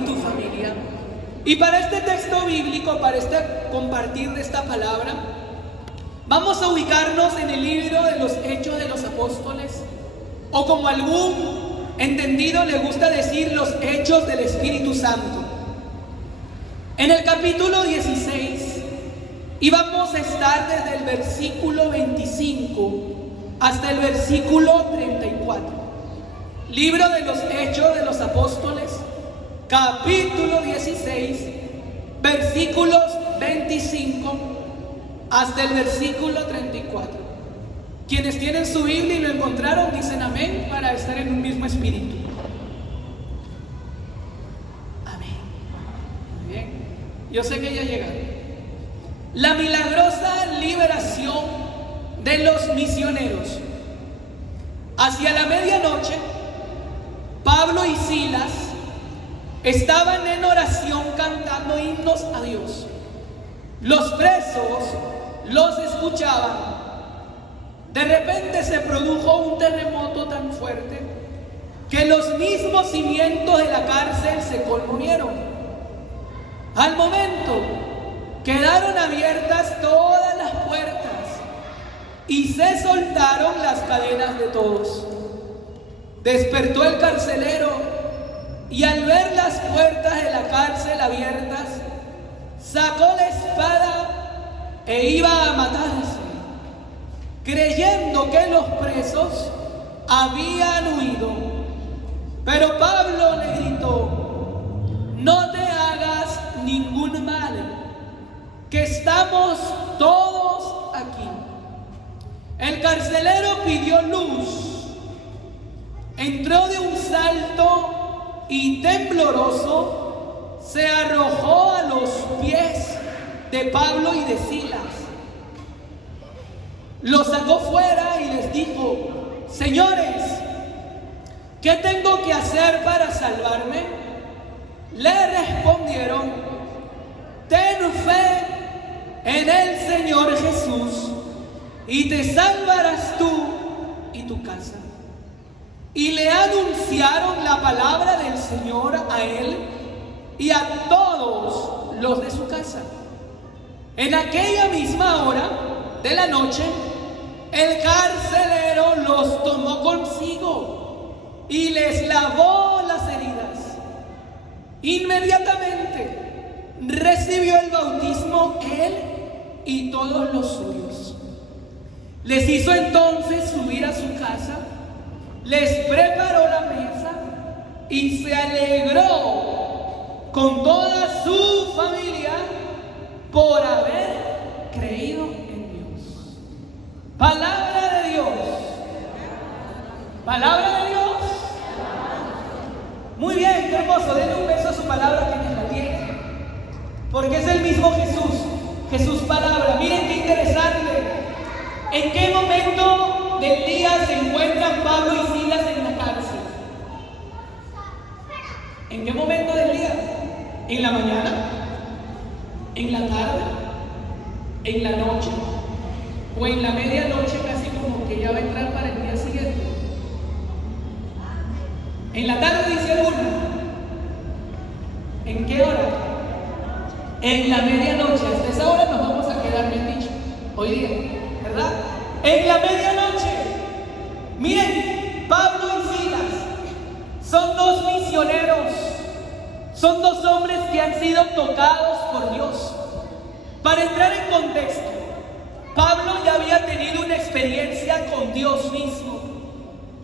y tu familia. Y para este texto bíblico, para este compartir de esta palabra, vamos a ubicarnos en el libro de los Hechos de los Apóstoles, o como algún entendido le gusta decir, los Hechos del Espíritu Santo. En el capítulo 16, y vamos a estar desde el versículo 25 hasta el versículo 34. Libro de los Hechos de los Apóstoles, capítulo 16, versículos 25 hasta el versículo 34. Quienes tienen su Biblia y lo encontraron, dicen amén para estar en un mismo espíritu. Amén. Muy bien. Yo sé que ya llegaron. La milagrosa liberación de los misioneros. Hacia la medianoche, Pablo y Silas estaban en oración cantando himnos a Dios. Los presos los escuchaban. De repente se produjo un terremoto tan fuerte que los mismos cimientos de la cárcel se conmovieron. Al momento quedaron abiertas todas las puertas y se soltaron las cadenas de todos. Despertó el carcelero y al ver las puertas de la cárcel abiertas, sacó la espada e iba a matarse, creyendo que los presos habían huido. Pero Pablo le gritó: no te hagas ningún mal, que estamos todos aquí. El carcelero pidió luz, entró de un salto y tembloroso se arrojó a los pies de Pablo y de Silas. Los sacó fuera y les dijo: señores, ¿qué tengo que hacer para salvarme? Le respondieron: ten fe en el Señor Jesús y te salvarás tú y tu casa. Y le anunciaron la palabra del Señor a él y a todos los de su casa. En aquella misma hora de la noche, el carcelero los tomó consigo y les lavó las heridas. Inmediatamente recibió el bautismo él y todos los suyos. Les hizo entonces subir a su casa, les preparó la mesa y se alegró con toda su familia por haber creído en Dios. Palabra de Dios. Palabra de Dios. Muy bien, qué hermoso. Denle un beso a su palabra quienes la tienen, porque es el mismo Jesús. Jesús palabra. Miren qué interesante. ¿En qué momento del día se encuentran Pablo y Silas en la cárcel? ¿En qué momento del día? ¿En la mañana? ¿En la tarde? ¿En la noche? ¿O en la medianoche, casi como que ya va a entrar para el día siguiente? En la tarde, dice alguno. ¿En qué hora? En la medianoche. Hasta esa hora nos vamos a quedar bien dicho hoy día, ¿verdad? En la medianoche. Miren, Pablo y Silas son dos misioneros, son dos hombres que han sido tocados por Dios. Para entrar en contexto, Pablo ya había tenido una experiencia con Dios mismo.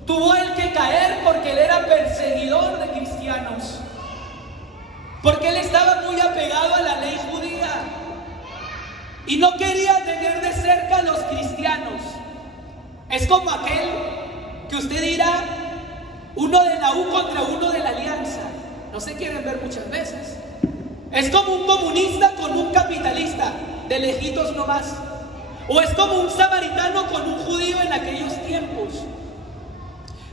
Tuvo él que caer porque él era perseguidor de cristianos, porque él estaba muy apegado a la ley judía y no quería tener de cerca a los cristianos. Es como aquel que usted dirá, uno de la U contra uno de la alianza. No se quieren ver muchas veces. Es como un comunista con un capitalista, de lejitos nomás. O es como un samaritano con un judío en aquellos tiempos.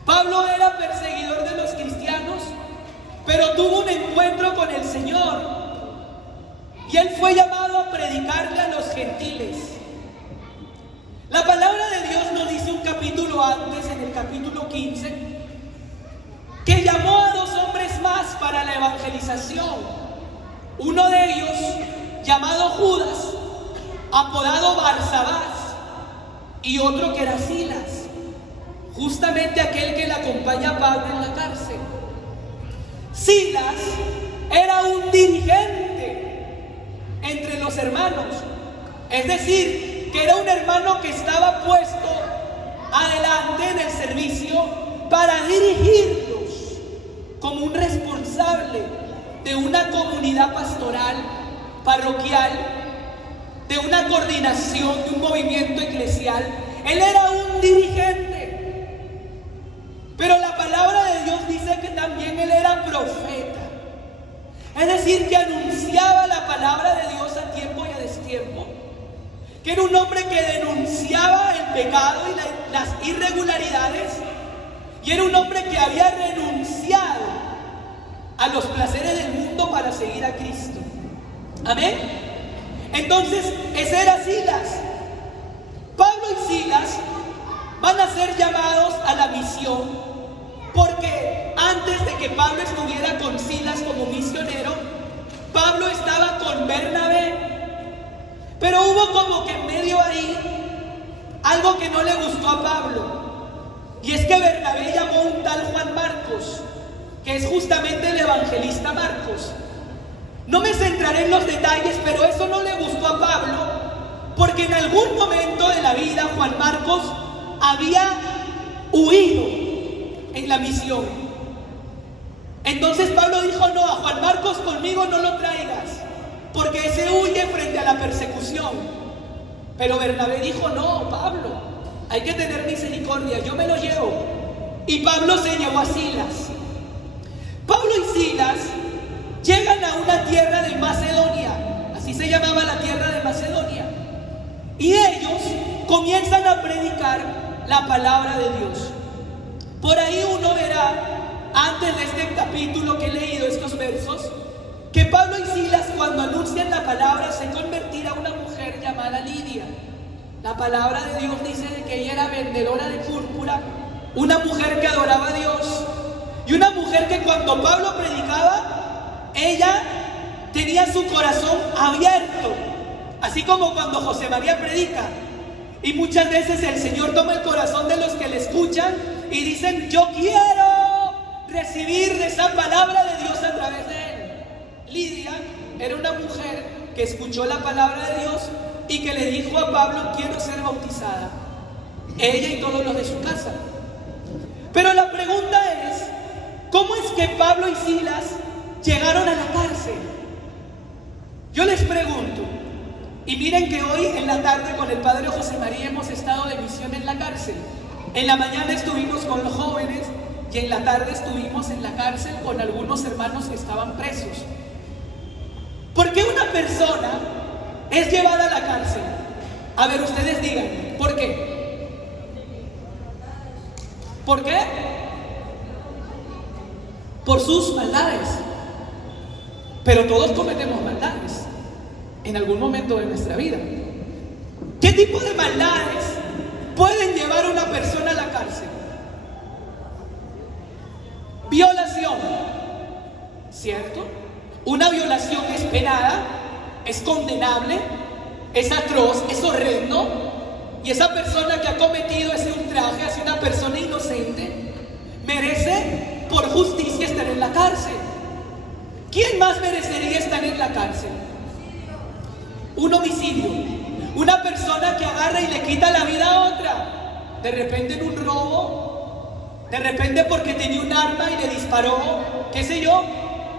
Pablo era perseguidor de los cristianos, pero tuvo un encuentro con el Señor y él fue llamado a predicarle a los gentiles. La palabra de Dios nos dice un capítulo antes, en el capítulo 15, que llamó a dos hombres más para la la evangelización. Uno de ellos, llamado Judas, apodado Barsabás, y otro que era Silas, justamente aquel que le acompaña a Pablo en la cárcel. Silas era un dirigente entre los hermanos, es decir, que era un hermano que estaba puesto adelante en el servicio para dirigirlos como un responsable de una comunidad pastoral, parroquial, de una coordinación, de un movimiento eclesial. Él era un dirigente, pero la palabra de Dios dice que también él era profeta, es decir, que anunciaba la palabra de Dios a tiempo y a destiempo, que era un hombre que denunciaba el pecado y las irregularidades, y era un hombre que había renunciado a los placeres del mundo para seguir a Cristo. Amén. Entonces, ese era Silas. Pablo y Silas van a ser llamados a la misión, porque antes de que Pablo estuviera con Silas como misionero, Pablo estaba con Bernabé. Pero hubo como que en medio ahí algo que no le gustó a Pablo, y es que Bernabé llamó a un tal Juan Marcos, que es justamente el evangelista Marcos. No me centraré en los detalles, pero eso no le gustó a Pablo, porque en algún momento de la vida Juan Marcos había huido en la misión. Entonces Pablo dijo: no, a Juan Marcos conmigo no lo traigas, porque ese huye frente a la persecución. Pero Bernabé dijo: no, Pablo, hay que tener misericordia, yo me lo llevo. Y Pablo se llevó a Silas. Pablo y Silas llegan a una tierra de Macedonia, así se llamaba la tierra de Macedonia, y ellos comienzan a predicar la palabra de Dios. Por ahí uno verá, antes de este capítulo que he leído, estos versos, que Pablo y Silas, cuando anuncian la palabra, se convertirá a una mujer llamada Lidia. La palabra de Dios dice de que ella era vendedora de púrpura, una mujer que adoraba a Dios, y una mujer que cuando Pablo predicaba, ella tenía su corazón abierto, así como cuando José María predica. Y muchas veces el Señor toma el corazón de los que le escuchan y dicen: yo quiero recibir de esa palabra de Dios a través de él. Lidia era una mujer que escuchó la palabra de Dios y que le dijo a Pablo: quiero ser bautizada, ella y todos los de su casa. Pero la pregunta es: ¿cómo es que Pablo y Silas llegaron a la cárcel? Yo les pregunto, y miren que hoy en la tarde con el padre José María hemos estado de misión en la cárcel. En la mañana estuvimos con los jóvenes y en la tarde estuvimos en la cárcel con algunos hermanos que estaban presos. ¿Por qué una persona es llevada a la cárcel? A ver, ustedes digan, ¿por qué? ¿Por qué? Por sus maldades. Pero todos cometemos maldades en algún momento de nuestra vida. ¿Qué tipo de maldades pueden llevar a una persona a la cárcel? Violación, ¿cierto? Una violación es penada, es condenable, es atroz, es horrendo, y esa persona que ha cometido ese ultraje hacia una persona inocente merece por justicia estar en la cárcel. ¿Quién más merecería estar en la cárcel? Un homicidio, una persona que agarra y le quita la vida a otra, de repente en un robo, de repente porque tenía un arma y le disparó, qué sé yo,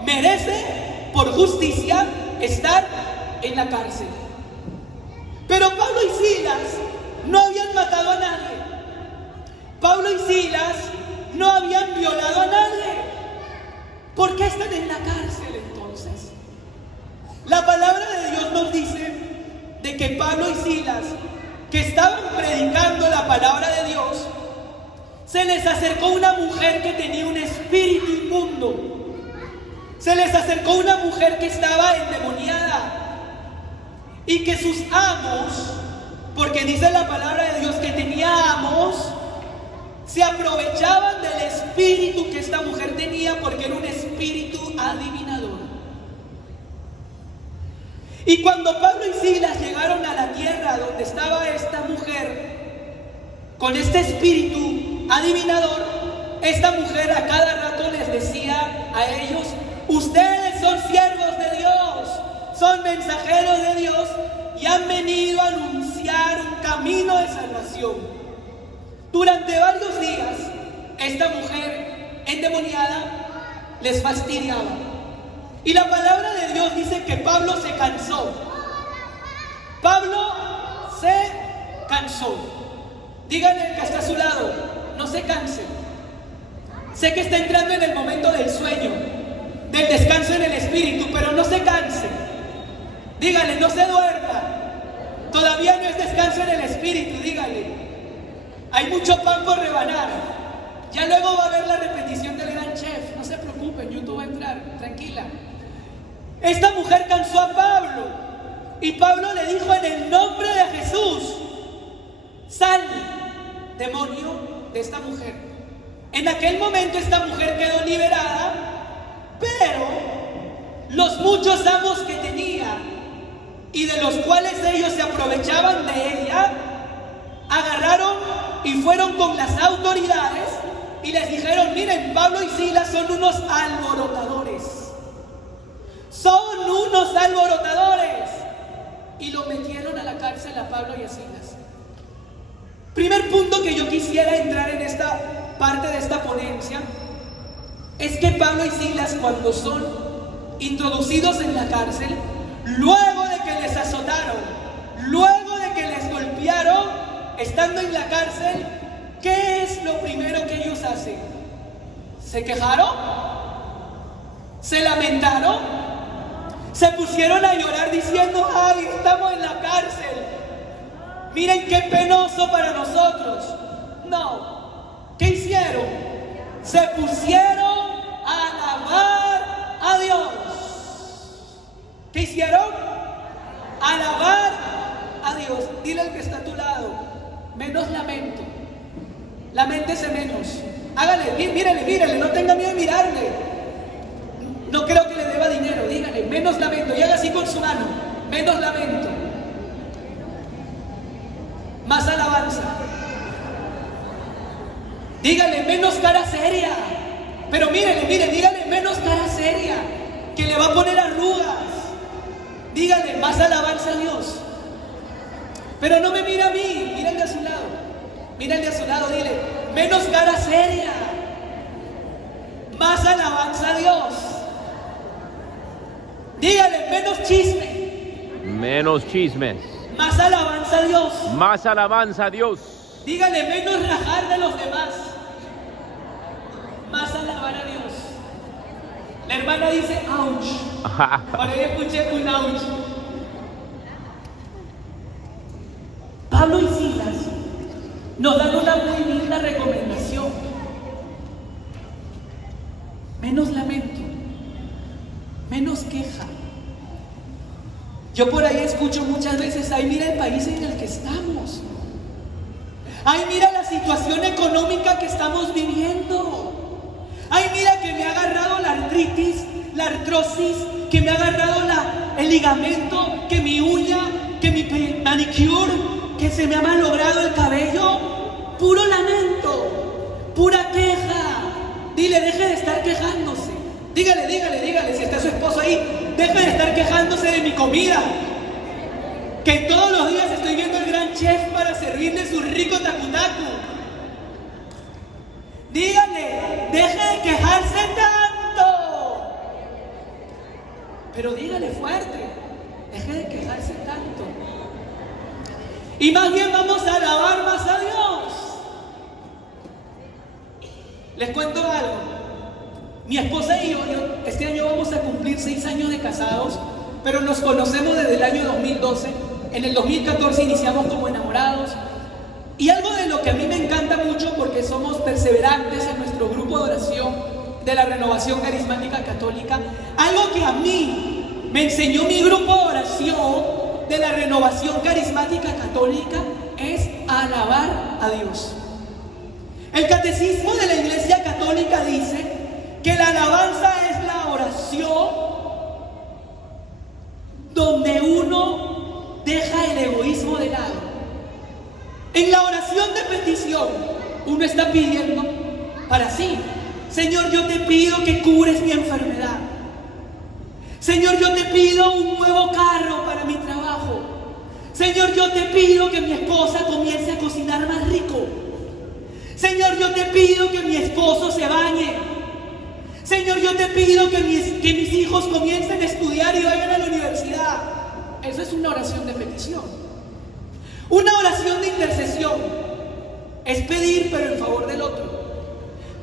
merece por justicia estar en la cárcel. Pero Pablo y Silas no habían matado a nadie. Pablo y Silas no habían violado a nadie. ¿Por qué están en la cárcel entonces? La palabra de Dios nos dice de que Pablo y Silas, que estaban predicando la palabra de Dios, se les acercó una mujer que tenía un espíritu inmundo. Se les acercó una mujer que estaba endemoniada y que sus amos, porque dice la palabra de Dios que tenía amos, se aprovechaban del espíritu que esta mujer tenía, porque era un espíritu adivinador. Y cuando Pablo y Silas llegaron a la tierra donde estaba esta mujer, con este espíritu adivinador, esta mujer a cada rato les decía a ellos: ustedes son siervos de Dios, son mensajeros de Dios y han venido a anunciar un camino de salvación. Durante varios días, esta mujer endemoniada les fastidiaba. Y la palabra de Dios dice que Pablo se cansó. Pablo se cansó. Díganle al que está a su lado: no se canse. Sé que está entrando en el momento del sueño, del descanso en el espíritu, pero no se canse. Dígale: no se duerma. Todavía no es descanso en el espíritu. Dígale: hay mucho pan por rebanar. Ya luego va a haber la repetición del gran chef. No se preocupen, YouTube va a entrar, tranquila. Esta mujer cansó a Pablo y Pablo le dijo: en el nombre de Jesús, sal, demonio, de esta mujer. En aquel momento esta mujer quedó liberada, pero los muchos amos que tenía y de los cuales ellos se aprovechaban de ella, agarraron y fueron con las autoridades y les dijeron: miren, Pablo y Silas son unos alborotadores. Son unos alborotadores. Y lo metieron a la cárcel a Pablo y a Silas. Primer punto que yo quisiera entrar en esta parte de esta ponencia es que Pablo y Silas, cuando son introducidos en la cárcel, luego de que les azotaron, luego de que les golpearon, estando en la cárcel, ¿qué es lo primero que ellos hacen? ¿Se quejaron? ¿Se lamentaron? ¿Se pusieron a llorar diciendo: ay, estamos en la cárcel, miren qué penoso para nosotros? No. ¿Qué hicieron? Se pusieron a alabar a Dios. ¿Qué hicieron? Alabar a Dios. Dile al que está a tu lado: menos lamento. Lamentése menos. Hágale, mírele, no tenga miedo de mirarle. No creo que le deba dinero. Dígale: menos lamento. Y haga así con su mano: menos lamento. Más alabanza. Dígale: menos cara seria. Pero dígale: menos cara seria, que le va a poner arrugas. Dígale: más alabanza a Dios. Pero no me mira a mí, mírale a su lado. Mírale a su lado, dile: menos cara seria, más alabanza a Dios. Dígale: menos chisme. Menos chismes. Más alabanza a Dios. Más alabanza a Dios. Dígale: menos rajar de los demás. Más alabar a Dios. La hermana dice: ouch. Por ahí escuché un ouch. Pablo y Silas nos dan una muy linda recomendación: menos lamento, menos queja. Yo por ahí escucho muchas veces: ay, mira el país en el que estamos, ay, mira la situación económica que estamos viviendo, ay, mira que me ha agarrado la artritis, la artrosis, que me ha agarrado el ligamento, que mi uña, que mi manicure, que se me ha malogrado el cabello. Puro lamento, pura queja. Dile: deje de estar quejándose. Dígale, si está su esposo ahí: deje de estar quejándose de mi comida, que todos los días estoy viendo al gran chef para servirle su rico tacu-tacu. Dígale: deje de quejarse tanto. Pero dígale fuerte: deje de quejarse tanto. Y más bien vamos a alabar más a Dios. Les cuento algo. Mi esposa y yo este año vamos a cumplir 6 años de casados, pero nos conocemos desde el año 2012. En el 2014 iniciamos como enamorados. Y algo de lo que a mí me encanta mucho, porque somos perseverantes en nuestro grupo de oración de la Renovación Carismática Católica, algo que a mí me enseñó mi grupo de oración de la Renovación Carismática Católica es alabar a Dios. El Catecismo de la Iglesia Católica dice que la alabanza es la oración En la oración de petición, uno está pidiendo para sí. Señor, yo te pido que cures mi enfermedad. Señor, yo te pido un nuevo carro para mi trabajo. Señor, yo te pido que mi esposa comience a cocinar más rico. Señor, yo te pido que mi esposo se bañe. Señor, yo te pido que mis hijos comiencen a estudiar y vayan a la universidad. Eso es una oración de petición. Una oración de intercesión es pedir, pero en favor del otro.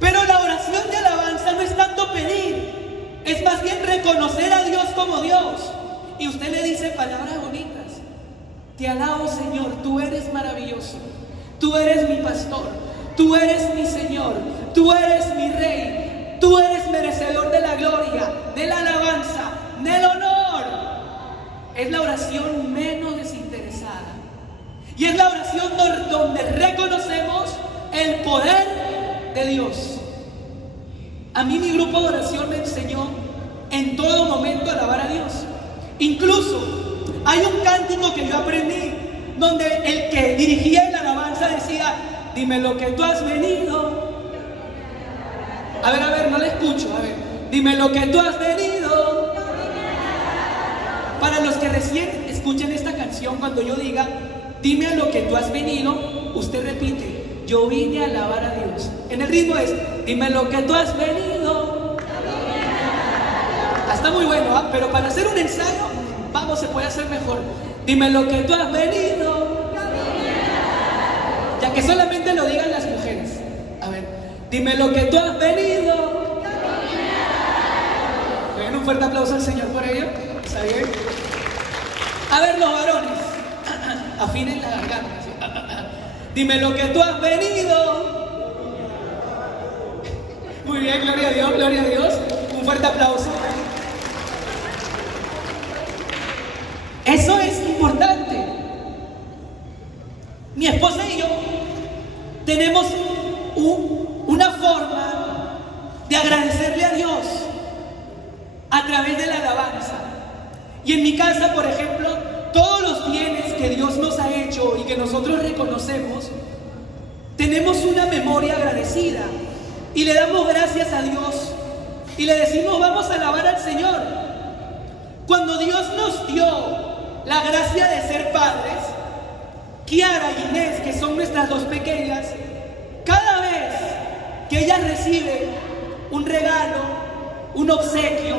Pero la oración de alabanza no es tanto pedir, es más bien reconocer a Dios como Dios. Y usted le dice palabras bonitas. Te alabo, Señor, tú eres maravilloso. Tú eres mi pastor. Tú eres mi Señor. Tú eres mi Rey. Tú eres merecedor de la gloria, de la alabanza, del honor. Es la oración menos desinteresada. Y es la oración donde reconocemos el poder de Dios. A mí mi grupo de oración me enseñó en todo momento a alabar a Dios. Incluso hay un cántico que yo aprendí donde el que dirigía la alabanza decía: dime lo que tú has venido. A ver, no le escucho. A ver, dime lo que tú has venido. Para los que recién escuchen esta canción, cuando yo diga dime a lo que tú has venido, usted repite: yo vine a alabar a Dios. En el ritmo es: dime lo que tú has venido. Está muy bueno, ¿eh? Pero para hacer un ensayo, vamos, se puede hacer mejor. Dime lo que tú has venido. Ya que solamente lo digan las mujeres. A ver, dime lo que tú has venido. ¿Le dan un fuerte aplauso al Señor por ello? ¿Está bien? A ver, los varones, afinen la garganta. ¿Sí? Dime lo que tú has venido. Muy bien, gloria a Dios, gloria a Dios. Un fuerte aplauso. Eso es importante. Mi esposa y yo tenemos una forma de agradecerle a Dios a través de la alabanza. Y en mi casa, por ejemplo, todos los bienes que Dios nos ha hecho y que nosotros reconocemos, tenemos una memoria agradecida y le damos gracias a Dios y le decimos: vamos a alabar al Señor. Cuando Dios nos dio la gracia de ser padres, Kiara y Inés, que son nuestras dos pequeñas, cada vez que ellas reciben un regalo, un obsequio,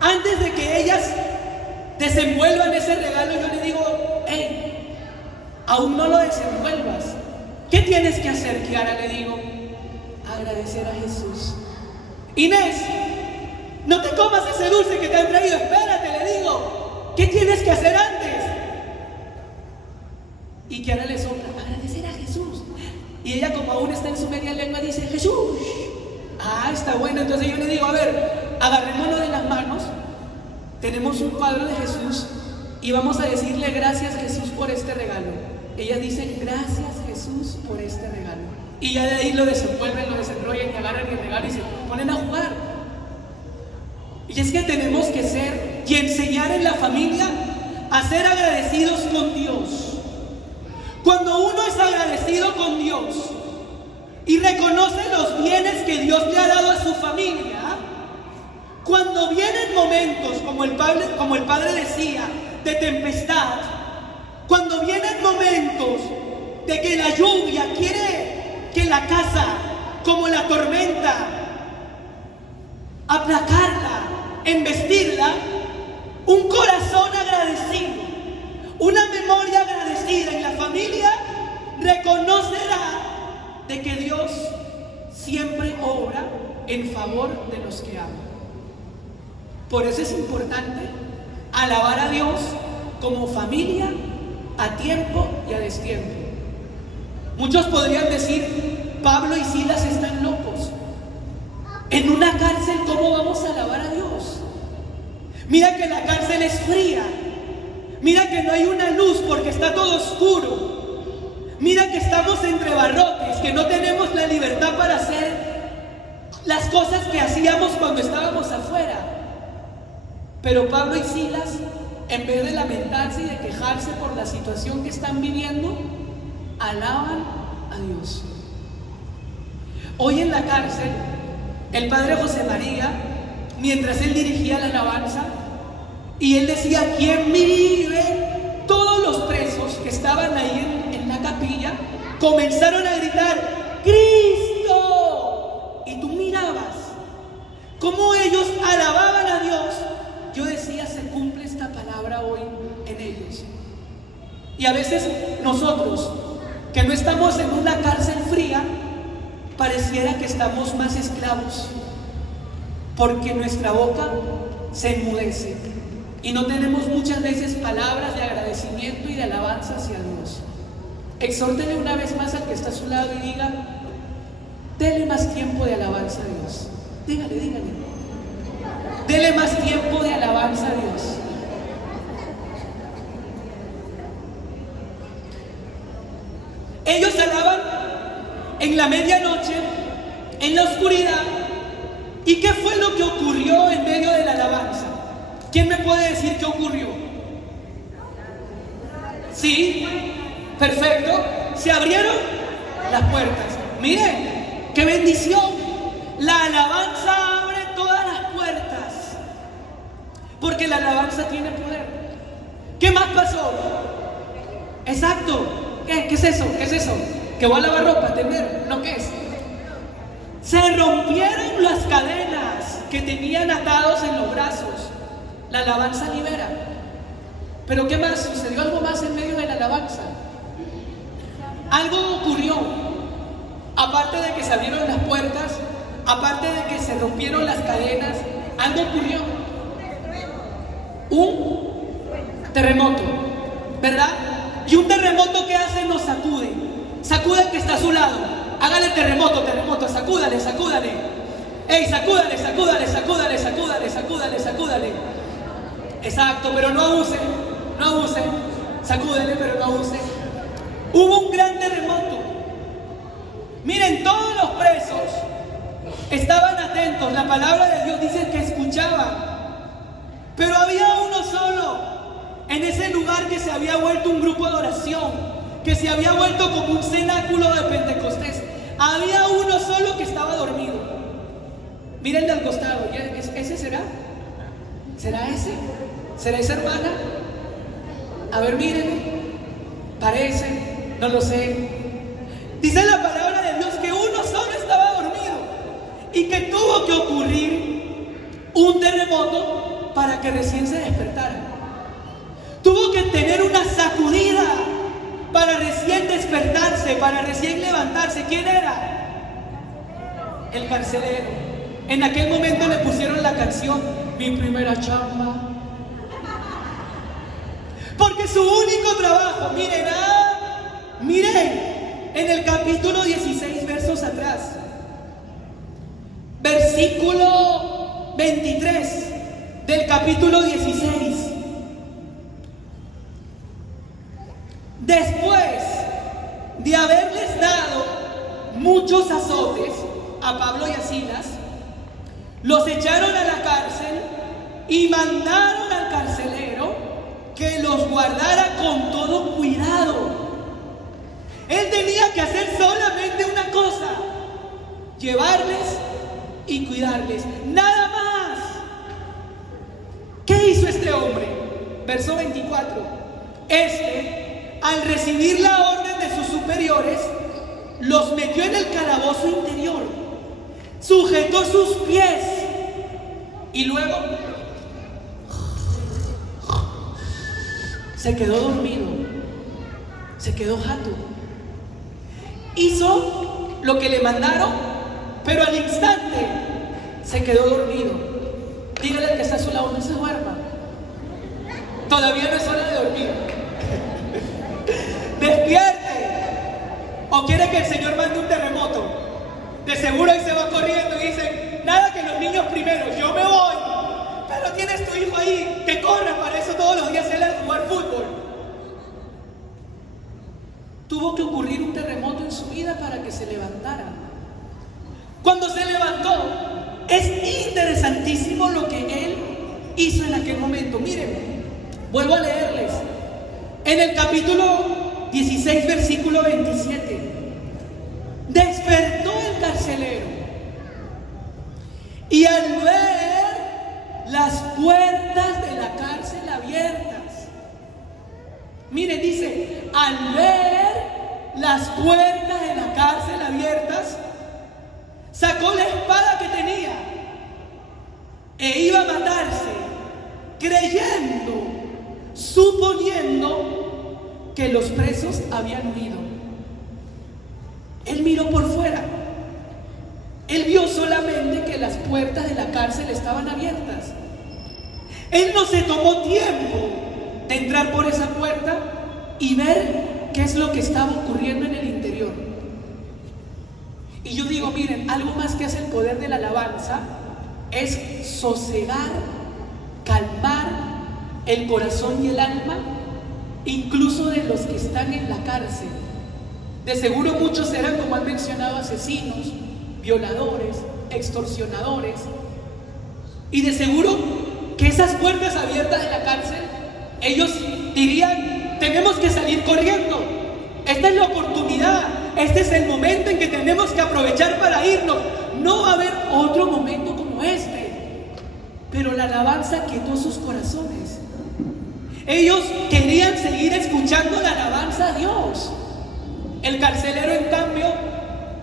antes de que ellas desenvuelvan ese regalo, yo le digo: hey, aún no lo desenvuelvas. ¿Qué tienes que hacer, Kiara? Le digo: agradecer a Jesús. Inés, no te comas ese dulce que te han traído, espérate, le digo. ¿Qué tienes que hacer antes? Y Kiara le sopla: agradecer a Jesús. Y ella, como aún está en su media lengua, dice: Jesús. Ah, está bueno. Entonces yo le digo: a ver, agarrémonos de las manos. Tenemos un cuadro de Jesús y vamos a decirle: gracias, Jesús, por este regalo. Ellas dicen: gracias, Jesús, por este regalo. Y ya de ahí lo desenvuelven, lo desenrollan y agarran el regalo y se ponen a jugar. Y es que tenemos que ser y enseñar en la familia a ser agradecidos con Dios. Cuando uno es agradecido con Dios y reconoce los bienes que Dios le ha dado a su familia, cuando vienen momentos, como el padre decía, de tempestad, cuando vienen momentos de que la lluvia quiere que la casa, como la tormenta, aplacarla, embestirla, un corazón agradecido, una memoria agradecida en la familia reconocerá de que Dios siempre obra en favor de los que aman. Por eso es importante alabar a Dios como familia, a tiempo y a destiempo. Muchos podrían decir: Pablo y Silas están locos. En una cárcel, ¿cómo vamos a alabar a Dios? Mira que la cárcel es fría. Mira que no hay una luz porque está todo oscuro. Mira que estamos entre barrotes, que no tenemos la libertad para hacer las cosas que hacíamos cuando estábamos afuera. Pero Pablo y Silas, en vez de lamentarse y de quejarse por la situación que están viviendo, alaban a Dios. Hoy en la cárcel, el padre José María, mientras él dirigía la alabanza, y él decía: ¿quién vive? Todos los presos que estaban ahí en la capilla comenzaron a gritar: ¡Cristo! Y tú mirabas cómo ellos alababan a Dios. Yo decía: se cumple esta palabra hoy en ellos. Y a veces nosotros, que no estamos en una cárcel fría, pareciera que estamos más esclavos, porque nuestra boca se enmudece y no tenemos muchas veces palabras de agradecimiento y de alabanza hacia Dios. Exhórtele una vez más al que está a su lado y diga: dele más tiempo de alabanza a Dios. Dígale, dígale. Dele más tiempo de alabanza a Dios. Ellos alaban en la medianoche, en la oscuridad. ¿Y qué fue lo que ocurrió en medio de la alabanza? ¿Quién me puede decir qué ocurrió? ¿Sí? Perfecto. Se abrieron las puertas. Miren, qué bendición. La alabanza abre todas las puertas, porque la alabanza tiene poder. ¿Qué más pasó? Exacto. ¿Qué es eso? ¿Qué es eso? ¿Que voy a lavar ropa? ¿Tener? ¿No qué es? Se rompieron las cadenas que tenían atados en los brazos. La alabanza libera. ¿Pero qué más? ¿Sucedió algo más en medio de la alabanza? Algo ocurrió. Aparte de que se abrieron las puertas, aparte de que se rompieron las cadenas, algo ocurrió. Un terremoto, ¿verdad? Y un terremoto, ¿qué hace? Nos sacude. Sacude al que está a su lado. Hágale terremoto, terremoto, sacúdale, sacúdale. ¡Ey, sacúdale, sacúdale, sacúdale, sacúdale, sacúdale, sacúdale! Exacto, pero no abusen, no abusen. Sacúdale, pero no abusen. Hubo un gran terremoto. Miren, todos los presos estaban atentos. La palabra de Dios dice que escuchaban. Pero había uno solo en ese lugar que se había vuelto un grupo de oración, que se había vuelto como un cenáculo de Pentecostés. Había uno solo que estaba dormido. Mírenle al costado. ¿Ese será? ¿Será ese? ¿Será esa hermana? A ver, mírenme. Parece, no lo sé. Dice la palabra de Dios que uno solo estaba dormido y que tuvo que ocurrir un terremoto para que recién se despertara. Tuvo que tener una sacudida para recién despertarse, para recién levantarse. ¿Quién era? El carcelero. En aquel momento le pusieron la canción Mi primera chamba. Porque su único trabajo, miren, en el capítulo 16, versos atrás, versículo 23 del capítulo 16. Después de haberles dado muchos azotes a Pablo y a Silas, los echaron a la cárcel y mandaron al carcelero que los guardara con todo cuidado. Él tenía que hacer solamente una cosa: llevarles y cuidarles, nada más. ¿Qué hizo este hombre? Verso 24. Al recibir la orden de sus superiores, los metió en el calabozo interior, sujetó sus pies y luego se quedó dormido, se quedó jato. Hizo lo que le mandaron, pero al instante se quedó dormido. Dígale al que está a su lado: no se duerma. Todavía no es hora de dormir. Despierte. ¿O quiere que el Señor mande un terremoto? De seguro ahí se va corriendo y dice: nada, que los niños primero, yo me voy. Pero tienes tu hijo ahí, que corra, para eso todos los días él a jugar fútbol. Tuvo que ocurrir un terremoto en su vida para que se levantara. Cuando se levantó, es interesantísimo lo que él hizo en aquel momento. Miren, vuelvo a leerles. En el capítulo 16, versículo 27. Despertó el carcelero y al ver las puertas de la cárcel abiertas, mire, dice, al ver las puertas de la cárcel abiertas, sacó la espada que tenía e iba a matarse, creyendo, suponiendo que los presos habían huido. Él miró por fuera. Él vio solamente que las puertas de la cárcel estaban abiertas. Él no se tomó tiempo de entrar por esa puerta y ver qué es lo que estaba ocurriendo en el interior. Y yo digo, miren, algo más que hace el poder de la alabanza es sosegar, calmar el corazón y el alma, incluso de los que están en la cárcel. De seguro muchos eran, como han mencionado, asesinos, violadores, extorsionadores. Y de seguro que esas puertas abiertas de la cárcel, ellos dirían, tenemos que salir corriendo. Esta es la oportunidad, este es el momento en que tenemos que aprovechar para irnos. No va a haber otro momento como este. Pero la alabanza quietó sus corazones. Ellos querían seguir escuchando la alabanza a Dios. El carcelero, en cambio,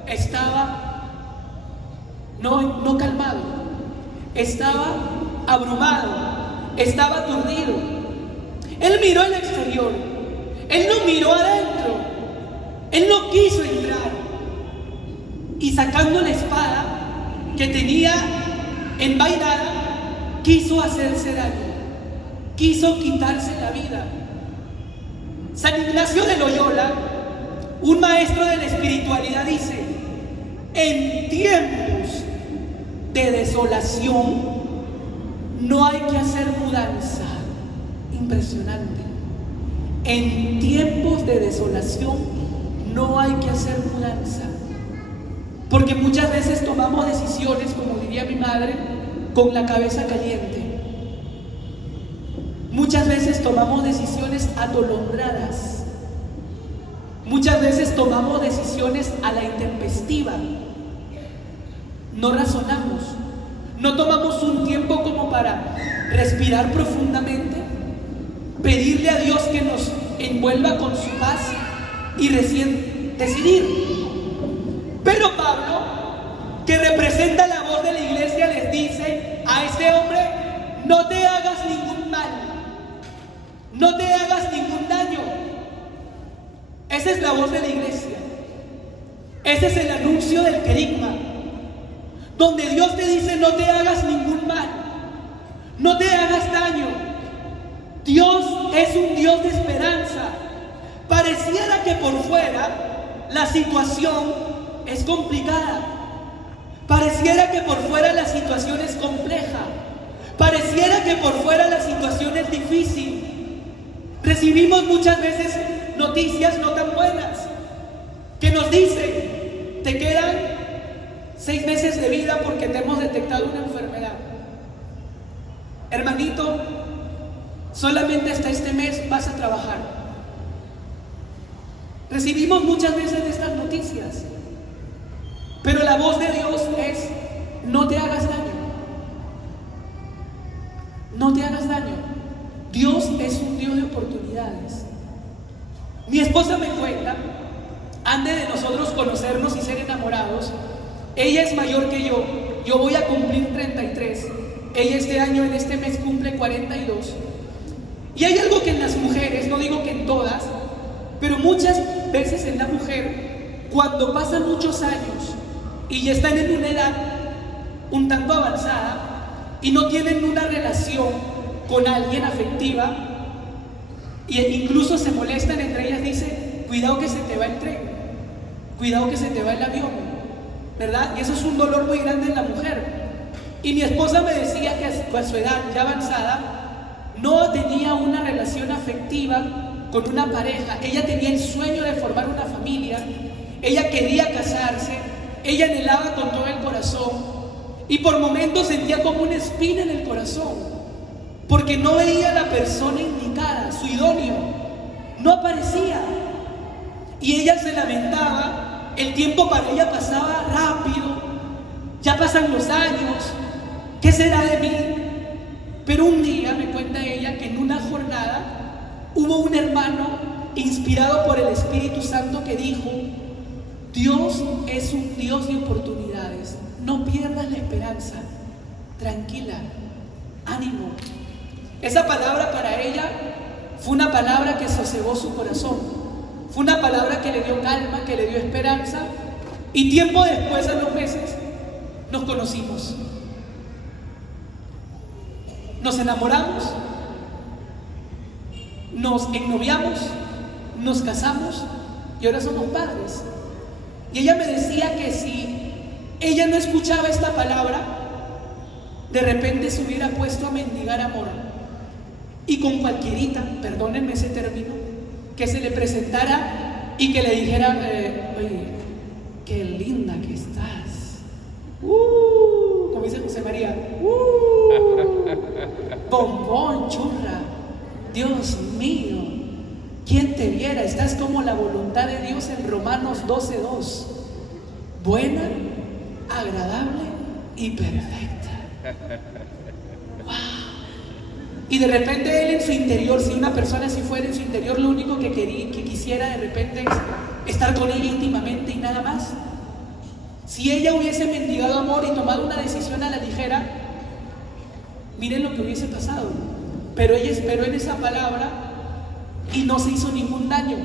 estaba no calmado, estaba abrumado, estaba aturdido. Él miró al exterior, él no miró adentro, él no quiso entrar. Y sacando la espada que tenía envainada, quiso hacerse daño, quiso quitarse la vida. San Ignacio de Loyola, un maestro de la espiritualidad, dice: en tiempos de desolación no hay que hacer mudanza. Impresionante. En tiempos de desolación no hay que hacer mudanza. Porque muchas veces tomamos decisiones, como diría mi madre, con la cabeza caliente. Muchas veces tomamos decisiones atolondradas. Muchas veces tomamos decisiones a la intempestiva. No razonamos. No tomamos un tiempo como para respirar profundamente, pedirle a Dios que nos envuelva con su paz y recién decidir. Pero Pablo, que representa la voz de la iglesia, les dice a este hombre: no te hagas ningún mal, no te hagas ningún daño. Esa es la voz de la iglesia. Ese es el anuncio del querigma, donde Dios te dice: no te hagas ningún mal, no te hagas daño. Dios es un Dios de esperanza. Pareciera que por fuera la situación es complicada, pareciera que por fuera la situación es compleja, pareciera que por fuera la situación es difícil. Recibimos muchas veces noticias no tan buenas que nos dicen: te quedan 6 meses de vida porque te hemos detectado una enfermedad. Hermanito, solamente hasta este mes vas a trabajar. Recibimos muchas veces estas noticias, pero la voz de Dios es: no te hagas daño, no te hagas daño. Dios es un Dios de oportunidades. Mi esposa me cuenta, antes de nosotros conocernos y ser enamorados, ella es mayor que yo voy a cumplir 33, ella este año, en este mes, cumple 42. Y hay algo que en las mujeres, no digo que en todas, pero muchas veces en la mujer, cuando pasan muchos años y ya están en una edad un tanto avanzada y no tienen una relación con alguien afectiva, e incluso se molestan entre ellas, dicen: cuidado que se te va el tren, cuidado que se te va el avión, ¿verdad? Y eso es un dolor muy grande en la mujer. Y mi esposa me decía que a su edad ya avanzada no tenía una relación afectiva con una pareja. Ella tenía el sueño de formar una familia, ella quería casarse, ella anhelaba con todo el corazón, y por momentos sentía como una espina en el corazón, porque no veía a la persona indicada, su idóneo, no aparecía. Y ella se lamentaba, el tiempo para ella pasaba rápido, ya pasan los años, ¿qué será de mí? Pero un día me cuenta ella que en una jornada hubo un hermano inspirado por el Espíritu Santo que dijo: Dios es un Dios de oportunidades, no pierdas la esperanza, tranquila, ánimo. Esa palabra para ella fue una palabra que sosegó su corazón, fue una palabra que le dio calma, que le dio esperanza, y tiempo después, a los meses, nos conocimos. Nos enamoramos, nos ennoviamos, nos casamos y ahora somos padres. Y ella me decía que si ella no escuchaba esta palabra, de repente se hubiera puesto a mendigar amor. Y con cualquierita, perdónenme ese término, que se le presentara y que le dijera: oye, qué linda que estás. Como dice José María. Bombón, churra. Dios mío, ¿quién te viera? Estás como la voluntad de Dios en Romanos 12:2. Buena, agradable y perfecta. Wow. Y de repente él en su interior, si una persona así fuera en su interior, lo único que quisiera de repente es estar con ella íntimamente y nada más. Si ella hubiese mendigado amor y tomado una decisión a la ligera, miren lo que hubiese pasado. Pero ella esperó en esa palabra y no se hizo ningún daño.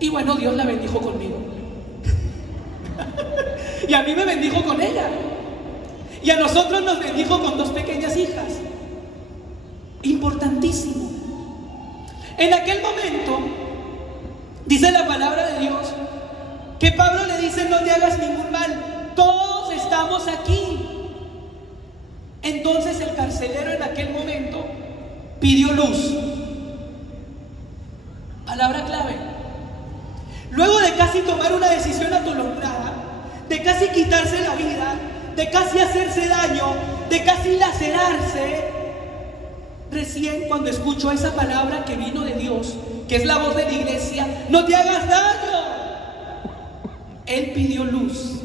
Y bueno, Dios la bendijo conmigo. Y a mí me bendijo con ella. Y a nosotros nos bendijo con 2 pequeñas hijas. Importantísimo. En aquel momento, dice la palabra de Dios, que Pablo le dice: no te hagas ningún mal, todos estamos aquí. Entonces el carcelero en aquel momento pidió luz. Palabra clave. Luego de casi tomar una decisión atolondrada, de casi quitarse la vida, de casi hacerse daño, de casi lacerarse, recién cuando escuchó esa palabra que vino de Dios, que es la voz de la iglesia: no te hagas daño, él pidió luz,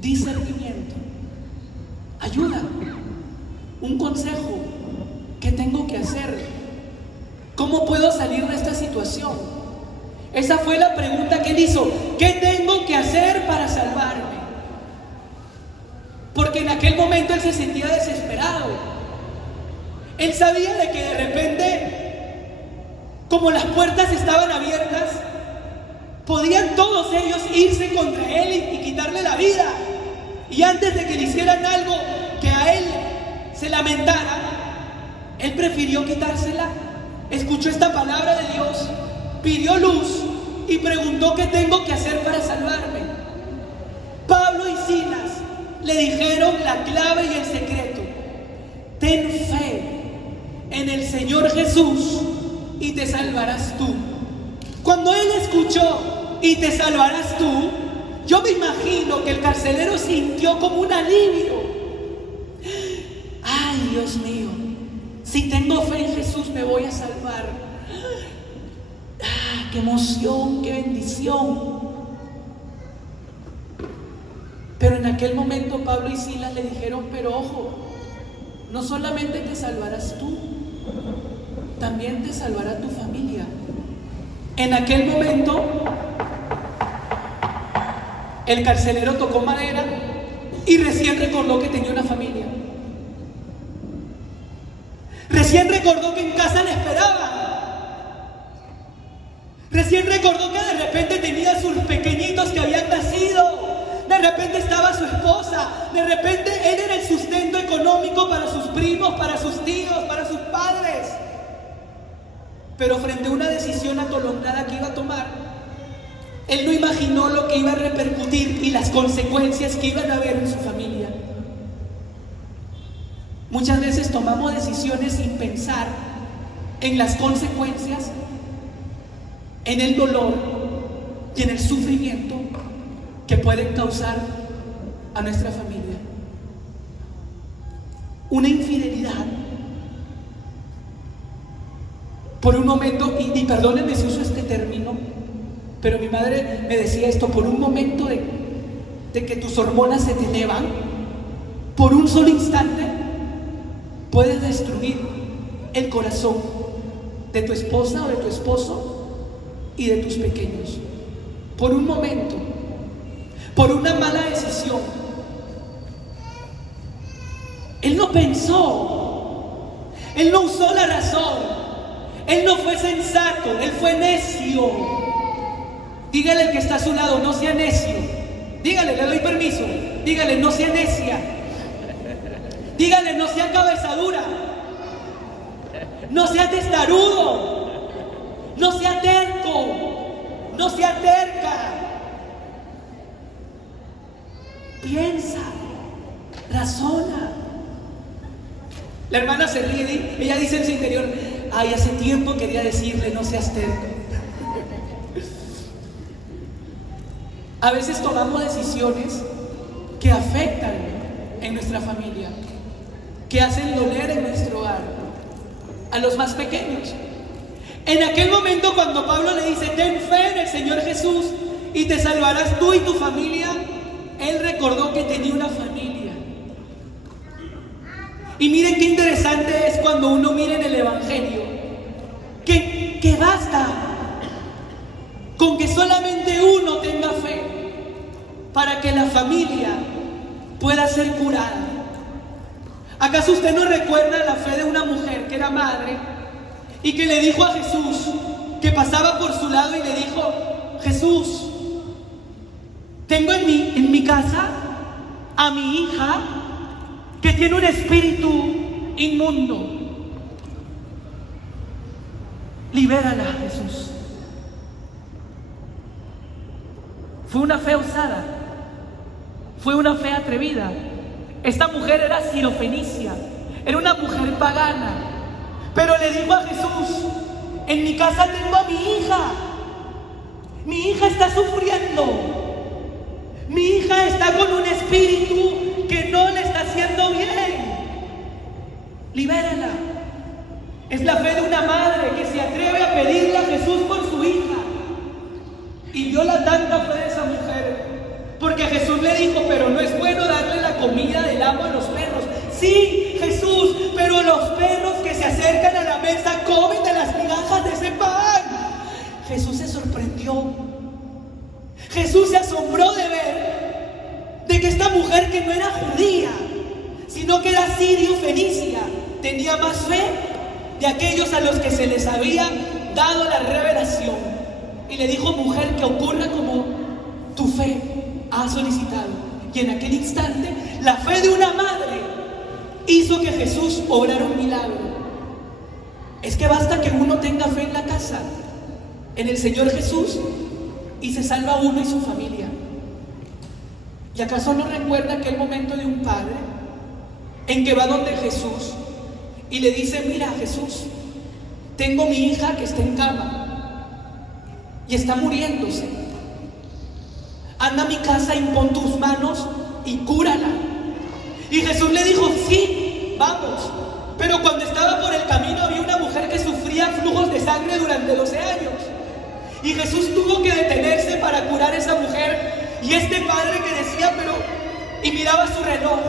discernimiento, ayuda, un consejo. ¿Qué tengo que hacer? ¿Cómo puedo salir de esta situación? Esa fue la pregunta que él hizo. ¿Qué tengo que hacer para salvarme? Porque en aquel momento él se sentía desesperado. Él sabía de que de repente, como las puertas estaban abiertas, podían todos ellos irse contra él y quitarle la vida. Y antes de que le hicieran algo que a él se lamentara, él prefirió quitársela. Escuchó esta palabra de Dios, pidió luz y preguntó: ¿qué tengo que hacer para salvarme? Pablo y Silas le dijeron la clave y el secreto: ten fe en el Señor Jesús y te salvarás tú. Cuando él escuchó: y te salvarás tú, yo me imagino que el carcelero sintió como un alivio. Ay, Dios mío, si tengo fe en Jesús me voy a salvar. Ah, qué emoción, qué bendición. Pero en aquel momento Pablo y Silas le dijeron: pero ojo, no solamente te salvarás tú, también te salvará tu familia. En aquel momento el carcelero tocó madera y recién recordó que tenía una familia. Recién recordó que en casa le esperaba. Recién recordó que de repente tenía sus pequeñitos que habían nacido. De repente estaba su esposa. De repente él era el sustento económico para sus primos, para sus tíos, para sus padres. Pero frente a una decisión atolondrada que iba a tomar, él no imaginó lo que iba a repercutir y las consecuencias que iban a haber en su familia. Muchas veces tomamos decisiones sin pensar en las consecuencias, en el dolor y en el sufrimiento que pueden causar a nuestra familia. Una infidelidad, por un momento, y perdónenme si uso este término, Pero mi madre me decía esto: por un momento de que tus hormonas se te elevan, por un solo instante, puedes destruir el corazón de tu esposa o de tu esposo y de tus pequeños. Por un momento, por una mala decisión. Él no pensó, él no usó la razón, él no fue sensato, él fue necio. Dígale al que está a su lado: no sea necio. Dígale, le doy permiso. Dígale: no sea necia. Dígale: no sea cabezadura. No sea testarudo. No sea terco. No sea terca. Piensa, razona. La hermana se ríe, ella dice en su interior: ay, hace tiempo quería decirle no seas terco. A veces tomamos decisiones que afectan en nuestra familia, que hacen doler en nuestro hogar, a los más pequeños. En aquel momento, cuando Pablo le dice: ten fe en el Señor Jesús y te salvarás tú y tu familia, él recordó que tenía una familia. Y miren qué interesante es cuando uno mira en el Evangelio que basta con que solamente uno tenga fe para que la familia pueda ser curada. ¿Acaso usted no recuerda la fe de una mujer que era madre y que le dijo a Jesús, que pasaba por su lado, y le dijo: Jesús, tengo en mi casa a mi hija que tiene un espíritu inmundo. Libérala, Jesús. Fue una fe osada, fue una fe atrevida. Esta mujer era sirofenicia, era una mujer pagana, pero le dijo a Jesús: en mi casa tengo a mi hija está sufriendo, mi hija está con un espíritu que no le está haciendo bien, libérala. Es la fe de una madre que se atreve a pedirle a Jesús por su hija. Y vio la tanta fe de esa mujer, porque Jesús le dijo: pero no es bueno darle la comida del amo a los perros. Sí, Jesús, pero los perros que se acercan a la mesa comen de las migajas de ese pan. Jesús se sorprendió. Jesús se asombró de ver de que esta mujer, que no era judía, sino que era sirio-fenicia, tenía más fe de aquellos a los que se les había dado la revelación. Y le dijo: mujer, que ocurra como tu fe ha solicitado. Y en aquel instante, la fe de una madre hizo que Jesús obrara un milagro. Es que basta que uno tenga fe en la casa, en el Señor Jesús, y se salva uno y su familia. ¿Y acaso no recuerda aquel momento de un padre en que va donde Jesús y le dice: mira, Jesús, tengo mi hija que está en cama y está muriéndose. Anda a mi casa, impón tus manos y cúrala. Y Jesús le dijo: sí, vamos. Pero cuando estaba por el camino había una mujer que sufría flujos de sangre durante 12 años. Y Jesús tuvo que detenerse para curar a esa mujer. Y este padre que decía, y miraba su reloj,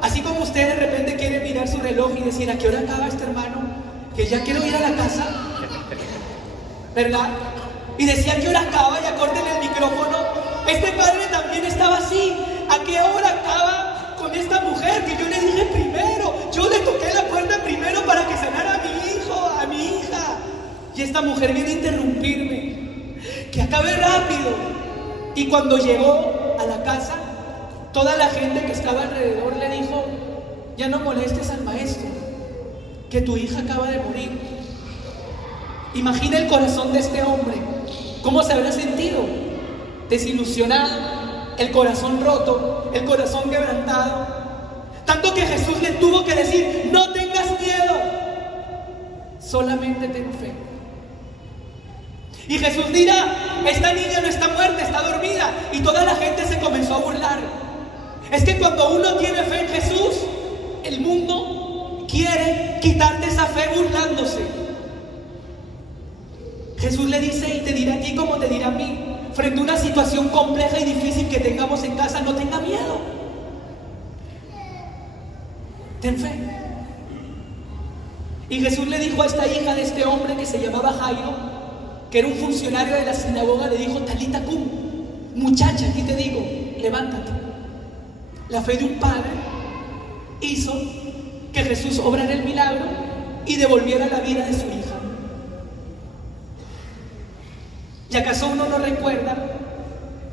así como usted de repente quiere mirar su reloj y decir: ¿a qué hora acaba este hermano? Que ya quiero ir a la casa, ¿verdad? Y decía: ¿a qué hora acaba? Y acórtenle el micrófono. Este padre también estaba así: ¿a qué hora acaba con esta mujer que yo le dije primero? Yo le toqué la puerta primero para que sanara a mi hijo, a mi hija. Y esta mujer viene a interrumpirme. Que acabe rápido. Y cuando llegó a la casa, toda la gente que estaba alrededor le dijo: ya no molestes al maestro, que tu hija acaba de morir. Imagina el corazón de este hombre, cómo se habrá sentido: desilusionado, el corazón roto, el corazón quebrantado. Tanto que Jesús le tuvo que decir: no tengas miedo, solamente ten fe. Y Jesús dirá: esta niña no está muerta, está dormida. Y toda la gente se comenzó a burlar. Es que cuando uno tiene fe en Jesús, el mundo quiere quitarte esa fe burlándose. Jesús le dice y te dirá a ti como te dirá a mí, frente a una situación compleja y difícil que tengamos en casa, no tenga miedo. Ten fe. Y Jesús le dijo a esta hija de este hombre que se llamaba Jairo, que era un funcionario de la sinagoga, le dijo: Talita cum, muchacha, aquí te digo, levántate. La fe de un padre hizo que Jesús obrara el milagro y devolviera la vida de su hija. ¿Y acaso uno no recuerda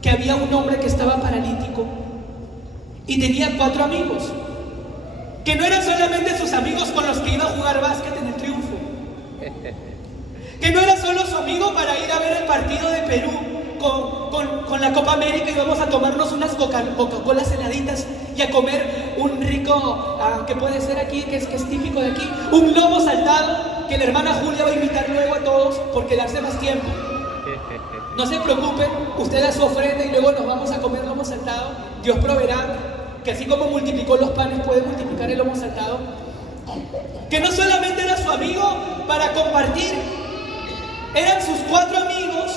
que había un hombre que estaba paralítico y tenía 4 amigos? Que no eran solamente sus amigos con los que iba a jugar básquet en el Triunfo, que no era solo su amigo para ir a ver el partido de Perú con la Copa América y vamos a tomarnos unas Coca-Colas heladitas y a comer un rico, que puede ser aquí, que es típico de aquí, un lomo saltado que la hermana Julia va a invitar luego a todos por quedarse más tiempo. No se preocupen, usted da su ofrenda y luego nos vamos a comer lomo saltado. Dios proveerá, que así como multiplicó los panes puede multiplicar el lomo saltado. Que no solamente era su amigo para compartir, eran sus 4 amigos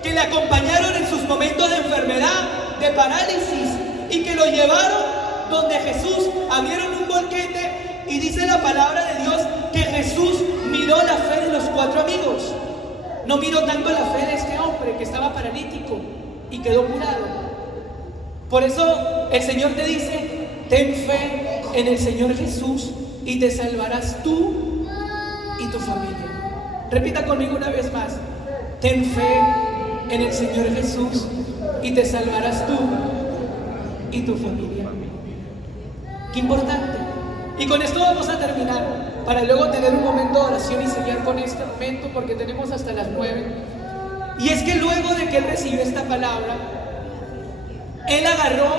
que le acompañaron en sus momentos de enfermedad, de parálisis, y que lo llevaron donde Jesús. Abrieron un banquete y dice la palabra de Dios que Jesús miró la fe de los 4 amigos. No miró tanto la fe de este hombre que estaba paralítico y quedó curado. Por eso el Señor te dice: ten fe en el Señor Jesús y te salvarás tú y tu familia. Repita conmigo una vez más: ten fe en el Señor Jesús y te salvarás tú y tu familia. Qué importante. Y con esto vamos a terminar, para luego tener un momento de oración y sellar con este momento, porque tenemos hasta las 9. Y es que luego de que él recibió esta palabra, él agarró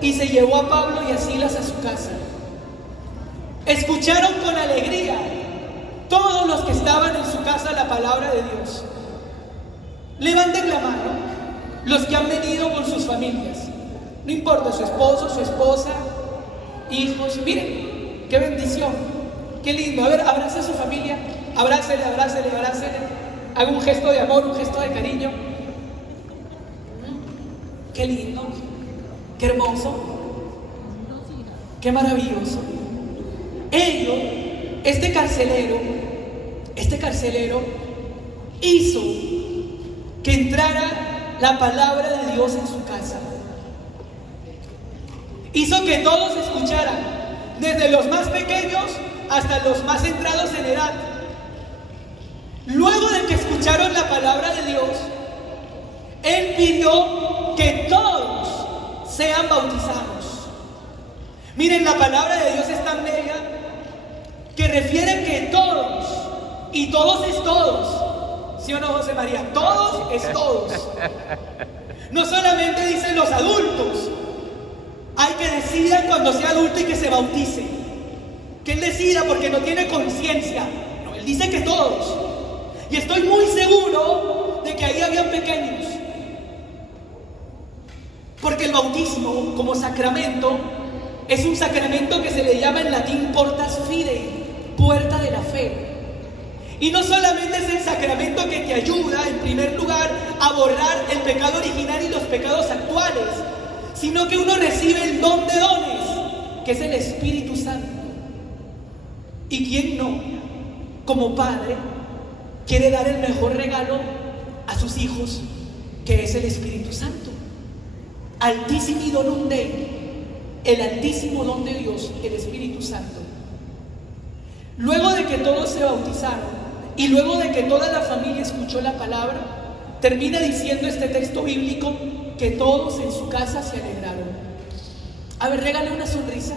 y se llevó a Pablo y a Silas a su casa. Escucharon con alegría todos los que estaban en su casa la palabra de Dios. Levanten la mano los que han venido con sus familias. No importa, su esposo, su esposa, hijos. Miren, qué bendición, qué lindo. A ver, abrace a su familia, abrácele, abrácele, abrácele. Haga un gesto de amor, un gesto de cariño. Qué lindo, qué hermoso, qué maravilloso. Este carcelero hizo que entrara la palabra de Dios en su casa. Hizo que todos escucharan, desde los más pequeños hasta los más entrados en edad. Luego de que escucharon la palabra de Dios, él pidió que todos sean bautizados. Miren, la palabra de Dios es tan bella que refiere que todos, y todos es todos. ¿Sí o no, José María? Todos es todos. No solamente dicen los adultos. Hay que decidir cuando sea adulto y que se bautice. Que él decida porque no tiene conciencia. No, él dice que todos. Y estoy muy seguro de que ahí habían pequeños. Porque el bautismo como sacramento es un sacramento que se le llama en latín portas fidei, puerta de la fe. Y no solamente es el sacramento que te ayuda, en primer lugar, a borrar el pecado original y los pecados actuales, sino que uno recibe el don de dones, que es el Espíritu Santo. ¿Y quién no, como padre, quiere dar el mejor regalo a sus hijos, que es el Espíritu Santo? Altissimi donum Dei, el altísimo don de Dios, el Espíritu Santo. Luego de que todos se bautizaron y luego de que toda la familia escuchó la palabra, termina diciendo este texto bíblico que todos en su casa se alegraron. A ver, regale una sonrisa.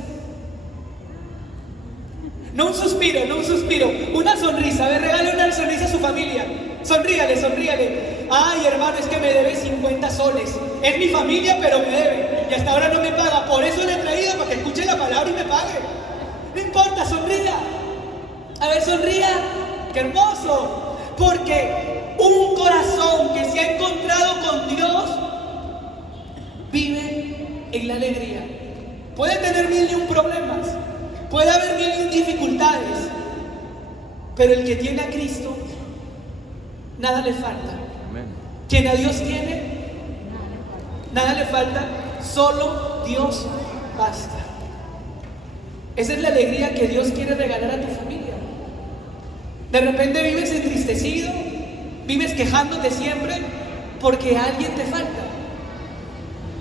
No un suspiro, no un suspiro, una sonrisa. A ver, regale una sonrisa a su familia. Sonríale, sonríale. Ay, hermano, es que me debe 50 soles. Es mi familia, pero me debe. Y hasta ahora no me paga. Por eso le he traído, para que escuche la palabra y me pague. No importa, sonría. A ver, sonría. ¡Qué hermoso! Porque un corazón que se ha encontrado con Dios vive en la alegría. Puede tener 1001 problemas, puede haber 1001 dificultades, pero el que tiene a Cristo nada le falta. Amén. Quien a Dios tiene, nada le falta, solo Dios basta. Esa es la alegría que Dios quiere regalar a tu familia. De repente vives entristecido, vives quejándote siempre porque alguien te falta.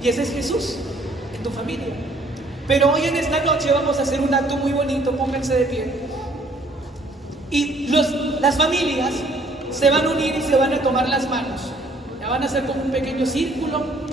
Y ese es Jesús en tu familia. Pero hoy en esta noche vamos a hacer un acto muy bonito, pónganse de pie. Y las familias se van a unir y se van a tomar las manos. Ya van a hacer como un pequeño círculo.